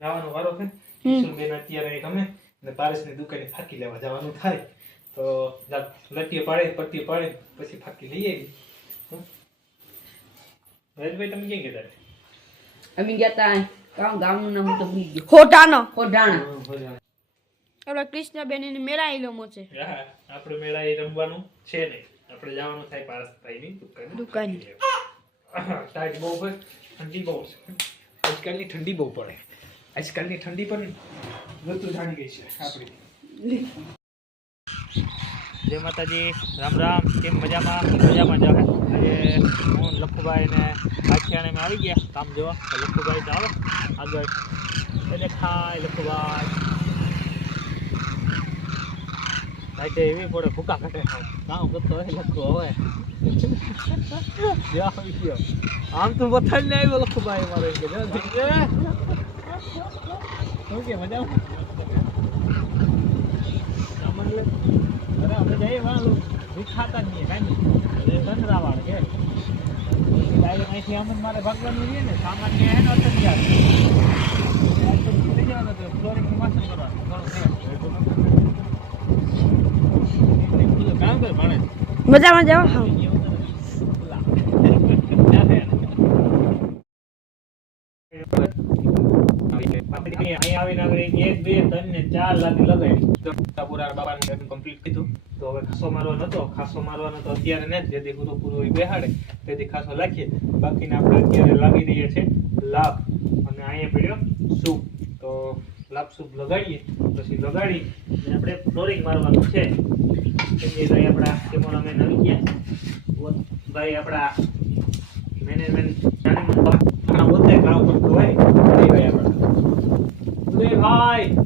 નાવાનો વારો છે બેન અત્યારે ગમે ને પારસની દુકાને ફાકી લેવા જવાનું થાય. તો જા લટીએ પાડે પટ્ટી પાડે પછી ફાકી લઈ આવી હમ. તમે ક્યાં ગયા અમે ગયા તા કામ ગામનું નામ તો ભૂલી ગયો. ખોટાનો? કોઢાણા હતા કૃષ્ણ બેન એની મેળા ઇલોમો છે. હા આપણે મેળા એ રમવાનું છે નહીં. આપણે જવાનું થાય પારસભાઈની દુકાને. દુકાને. ટાઈટ બહુ હોય ઠંડી બહુ છે. આજકાલની ઠંડી બહુ પડે. આજકાલની ઠંડી પણ ઋતુ જાણી ગઈ છે આપણી. જય માતાજી, રામ રામ. કેમ મજામાં? મજામાં જાવે આજે હું લખુભાઈ ને આખિયાણે આવી ગયા કામ જોવા. લખુભાઈ તો આવે, આગળ. એટલે ખાય લખુભાઈ. રાતે એવી પડે ભૂકા કાઢે. કામ કરતો હોય લખો હવે. આમ તો બથાડી ને આવ્યો લખુભાઈ મારો. શું કે મજા અરે મારે ભાગવાનું છે ને, સામાન ને હે ને અસર યાર થઈ જવાનું તો કરવાનું કામ કર ભાણે મજામાં જાઓ હા અહીંયા આવીને આપણે એક બે ત્રણ ને ચાર લાખ લગાવી પૂરા બાબાને કમ્પ્લીટ કીધું. તો હવે ખાસો મારવાનો હતો. ખાસો મારવાનો તો અત્યારે ને જેથી પૂરો પૂરો એ બેહાડે. તેથી ખાસો લાખીએ. બાકીને આપણે અત્યારે લાવી દઈએ છે લાભ. અને અહીંયા પડ્યો સૂપ તો લાભ સૂપ લગાડીએ. પછી લગાડી અને આપણે ફ્લોરિંગ મારવાનું છે. સંજયભાઈ આપણા કેમેરામેન આવી ગયા. ભાઈ આપણા મેનેજમેન્ટ જાણી મને બોલતે કામ કરતો હોય. ભાઈ આપણા. ઉદયભાઈ આપણા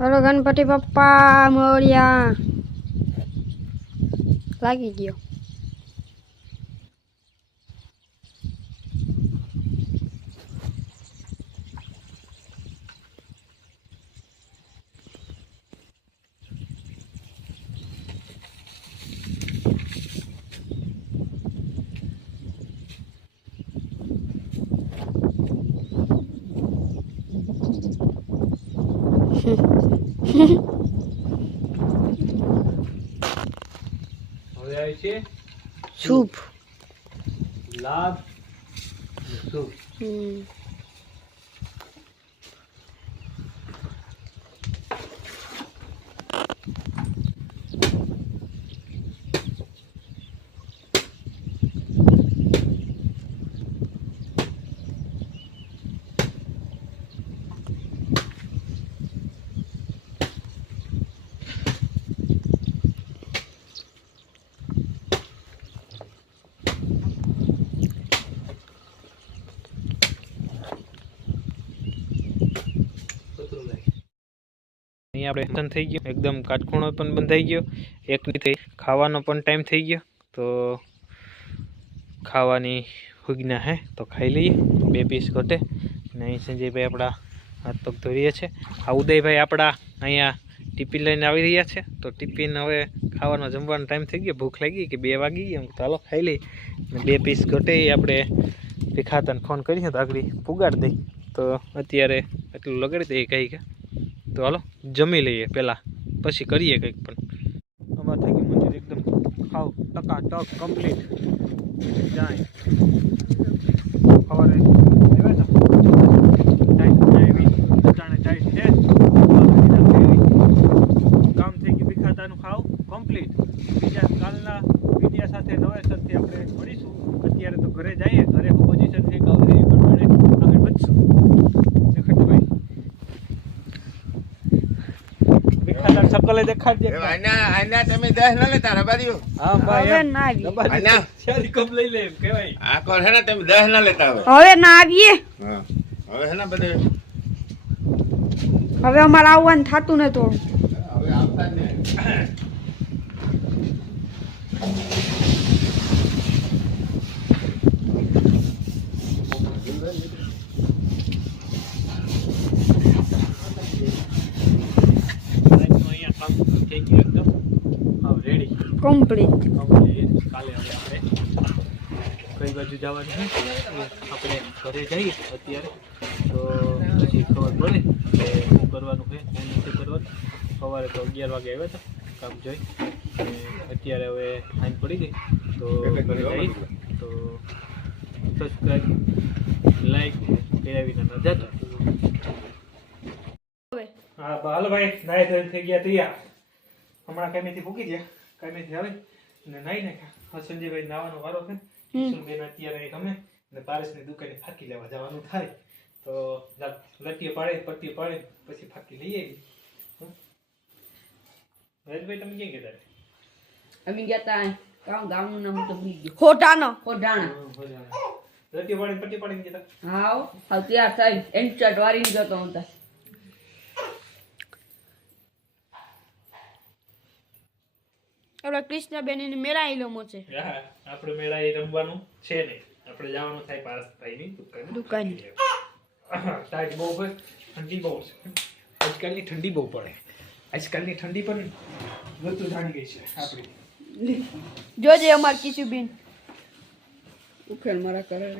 હલો ગણપતિ પપ્પા મોર્યા. લાગી ગયો. હવે આવે છે સૂપ લાભ સૂપ હમ. અહીંયા આપણે બંધ થઈ ગયો. એકદમ કાટખૂણો પણ બંધાઈ ગયો. એક થઈ, ખાવાનો પણ ટાઈમ થઈ ગયો. તો ખાવાની હુગના હે, તો ખાઈ લઈએ. બે પીસ ઘટે. અને અહીં સંજયભાઈ આપણા હાથ પગ ધોરીએ છે. આ ઉદયભાઈ આપણા અહીંયા ટિફિન લઈને આવી રહ્યા છે. તો ટિફિન હવે ખાવાનો જમવાનો ટાઈમ થઈ ગયો. ભૂખ લાગી કે બે વાગી ગઈ એમ હાલો ખાઈ લઈ અને બે પીસ ઘટે આપણે ભીખાતાને ફોન કરીએ તો આગળ પુગાડી દઈ. તો અત્યારે એટલું લગાડી દઈએ કંઈ કે. તો હાલો, જમી લઈએ પહેલાં. પછી કરીએ કંઈક પણ. અમારે થઈ ગયું મંદિર એકદમ. ખાવ, ટકા, ટક કમ્પ્લીટ જાય. સવારે કામ થઈ ગયું ભીખાતાનું. ખાવ કમ્પ્લીટ બીજા કાલના મીડિયા સાથે નવેસરથી આપણે મળીશું. અત્યારે તો ઘરે જઈએ ઘરે પોઝિશન થઈ ગૌરી પ્રમાણે આગળ વધશું દેખાતું ભાઈ ભીખાતા ચક્કર ઓલે દેખાડજે આના આના તમે ન લેતા રબારીઓ હા ભાઈ હવે ના આવીએ. આના. ચાલી કપ લઈ લે એમ આ કોણ હે ને? તમે દસ ન લેતા હવે. હવે ના આવીએ. હા. હવે હે ને બધે? હવે અમારે આવવાનું થતું નતું. હવે આવતા જ નહીં અહીંયા કામ થઈ ગયું એકદમ હા રેડી કમ્પ્લીટ કાલે હવે આપણે કઈ બાજુ જવાનું છે? આપણે ઘરે જઈએ અત્યારે. તો પછી ખબર પડે કે શું કરવાનું છે શું નથી કરવાનું. સવારે તો અગિયાર વાગે આવ્યા હતા કામ જોઈ. અત્યારે હવે સાંજ પડી ગઈ. તો ઘરે તો સબસ્ક્રાઈબ લાઈક કર્યા વિના ન જતા. હા હાલો ભાઈ નાય થઈ ગયા તૈયાર. હમણાં કામેથી ભૂકી ગયા કામેથી આવે. ને નાઈ નાખ્યા. સંજયભાઈ નાવાનો વારો છે કિશોરભાઈને અત્યારે ગમે ને પારસની દુકાને ફાકી લેવા જવાનું થાય. તો લટીએ પાડે પટ્ટીએ પાડે પછી ફાકી લઈ આવી હમ? તમે ક્યાં ગયા અમે ગયા તા કામ ગામનું નામ તો ભૂલી ગયું. ખોટાનો. મજા લટીએ પાડીને પટ્ટી પાડીને ગયા તા? હાવ હાવ તૈયાર થઈ એન્ચટ વારીને જતો હું તાર. આપણે કૃષ્ણબેન એને મેળાયેલો છે. હા, આપણે મેળા એ રમવાનું છે નહીં. આપણે જવાનું થાય પારસભાઈની દુકાન. દુકાન. તાજ બહુ હોય ઠંડી બહુ છે. આજકાલની ઠંડી બહુ પડે. આજકાલની ઠંડી પણ ઋતુ જાણી ગઈ છે આપણી. જોજે અમાર કિશુબેન. ઉખેલ મારા કરે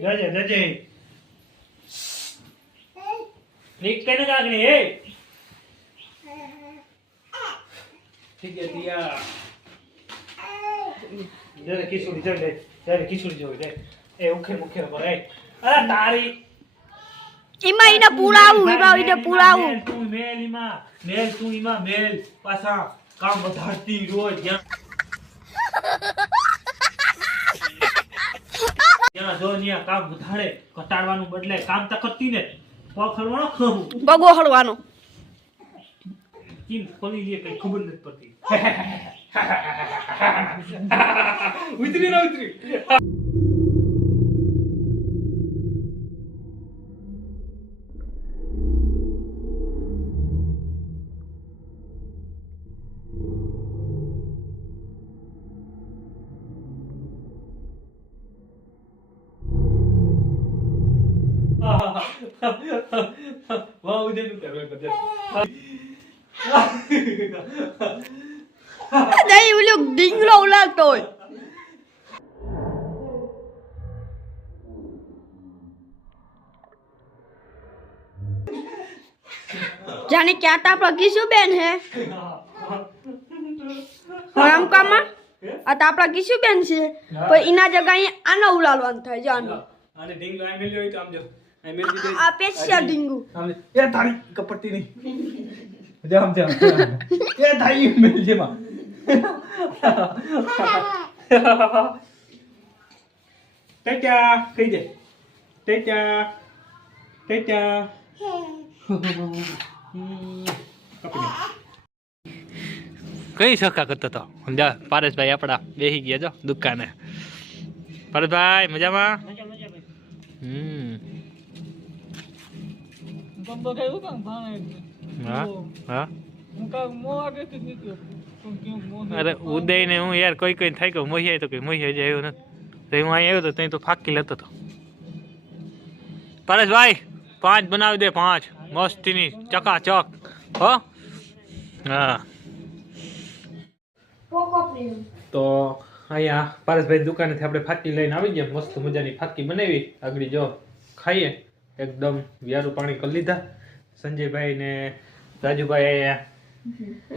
જજે જજે. નીક કેને કાગણી એ ઠીક છે તિયા જરે કિશોરી જરે જરે કિશોરી જોઈ રે એ ઉખેર મુખેર પર અરે તારી. એમાં એને પુરાવું એમાં એને પુરાવું. તું મેલ ઈમાં. મેલ તું ઈમાં મેલ. પાછા કામ વધારતી રોજ. ત્યાં જો ન્યા કામ વધારે ઘટાડવાનું બદલે કામ તો કરતી ને પગ હળવાનો ખવું બગો હળવાનો. ચીન ખોલી લે કઈ ખબર નથી પડતી. ಉದ್ರಿನ ಉದ್ರಿ 와, 어제는 때문에 그때. કરવા બધા નહીં ઓલો ડીંગલો ઉલાલતો હોય જાને ક્યાં તા આપણા કિશુબેન હે આમ કામાં આ તો આપણા કિશુબેન છે પણ એના જગ્યાએ આનો ઉલાલવાનું થાય જો આનો આને ઢીંગલો આ મેલ્યો હોય તો આમ જો આ મેલી દીધો આ પેશિયા ડીંગુ આમ લે. એ તારી કપડતી નહીં જામ જામ જામ. એ તારી મેલ જેમાં ટેટા કહી દે. ટેટા ટેટા કઈ સખા કરતો તો? સમજા પારેશભાઈ આપડા બેસી ગયા જો દુકાને. પારેશભાઈ મજામાં? હમ. હા હા? અરે ઉદય ને હું યાર કોઈ કોઈ થાય કે મોહિયા તો કોઈ મોહિયા હજી આવ્યો નથી. તો હું અહીં આવ્યો તો ત્યાં તો ફાકી લેતો હતો પરેશભાઈ પાંચ બનાવી દે પાંચ. મસ્તીની ચકાચક. હો? હા. તો અહીંયા પારસભાઈ દુકાનેથી આપણે ફાકી લઈને આવી ગયા. મસ્ત મજાની ફાકી બનાવી. આગળ જો ખાઈએ. એકદમ વ્યારું પાણી કરી લીધા. સંજયભાઈ ને રાજુભાઈ અહીંયા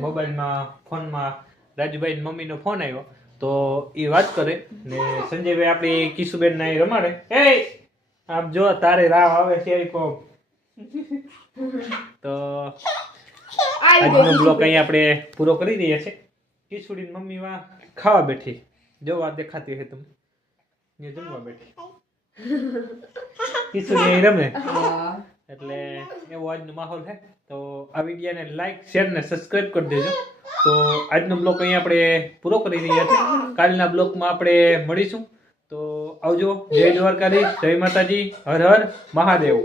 મોબાઈલમાં ફોનમાં રાજુભાઈ મમ્મીનો ફોન આવ્યો. તો એ વાત કરે ને સંજયભાઈ આપણી કિશુબેન ના રમાડે. એ આપ જો તારે રાવ આવે છે કોમ. તો આજનો બ્લોક અહીં આપણે પૂરો કરી દઈએ છીએ. કિશુડી મમ્મી વા ખાવા બેઠી. જો આ દેખાતી હે તમે જમવા બેઠી. કિશુડી અહીં રમે. હા. એટલે એવો આજનો માહોલ છે. તો આ વિડીયોને લાઈક શેર ને સબસ્ક્રાઇબ કરી દેજો. તો આજનો બ્લોગ અહીંયા આપણે પૂરો કરી રહ્યા છીએ. કાલના બ્લોગમાં આપણે મળીશું. તો આવજો. જય દ્વારકાધીશ, જય માતાજી, હર હર મહાદેવ.